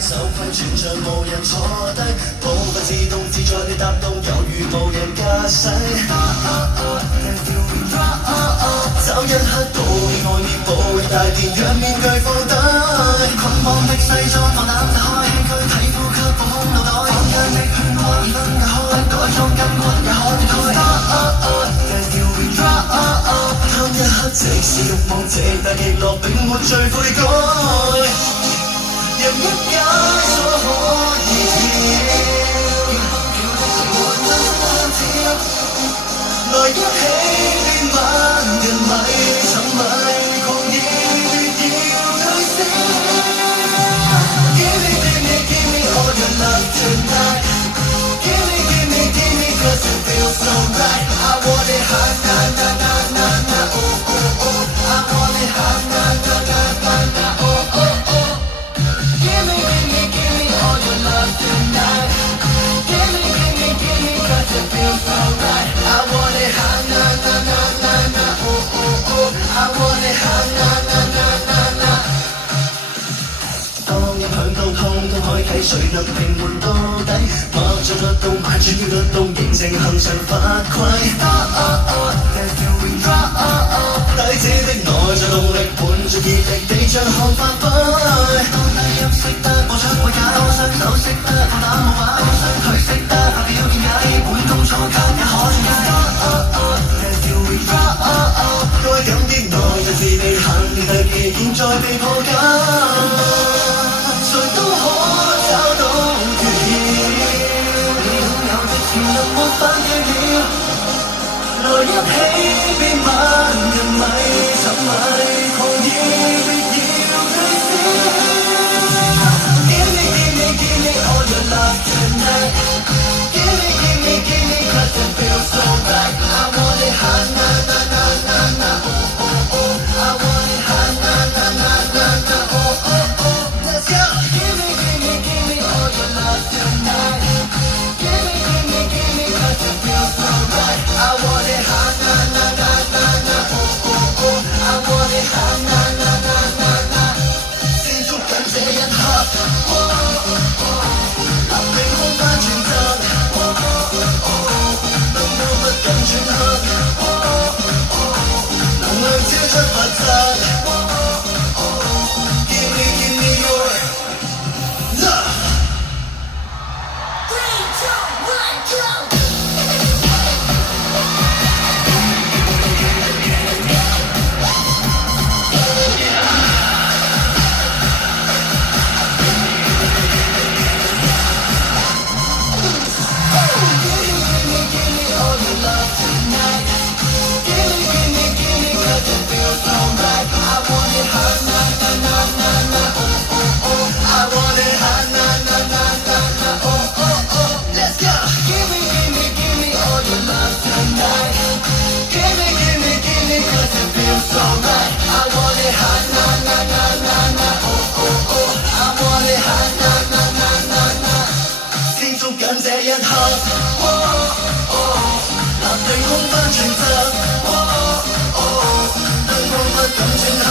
手揮全場無人坐低，步伐自動自在地踏動，猶如無人駕駛。找一刻到外面步入大殿，讓面具放低，捆綁的西裝放膽打開，輕軀體呼吸放空腦袋，坊間的喧嘩已分解開，改裝筋骨也可脫胎。貪一刻即是慾望，這大極樂並沒最悔改。人一解鎖可以跳，來一起變萬人迷，沉迷狂熱別要退燒。Give me, give me, give me all your love tonight. Give me, give me, give me 'cause it feels so right. I want it hot, na na na na na, oh oh oh. I want it hot, na na na na na, oh oh oh. Give me, give me, give me all your love tonight. Give me, give me, give me 'cause it feels so right. I want it hot, na na na na na, oh oh oh. I want it hot, na na na na na. 當音響當通通開啟，誰能平緩到底？默像律動，慢轉要律動，形成恆常法規。帶這的內在動力，伴著熱力地將看發揮。當低音識得播出會解，多雙手識得放膽舞擺，多雙腿識得發表見解，本工錯給也可轉解。該感的內在自地行連特技，現在被破解。誰都可找到訣竅，你擁有的潛能沒法預料。來一起變萬人迷，沉迷狂熱別要退燒。Give me, give me, give me all your love tonight. Give me, give me, give me 'cause it feels so right. I want it hot, na na na na na, oh oh oh. I want it hot, na na na na na, oh oh oh. Let's go. Give me, give me, give me all your love tonight. Give me, give me, give me 'cause it feels so right. I want it hot, na na na na na, oh oh oh. I want it hot, na na na na na. 先捉緊這一刻，立定空翻轉側，燈光不敢轉黑，能量超出物質。Give me, give me your love. 3, 2, 1, go!這一刻，立定空翻轉側，燈光不敢轉黑。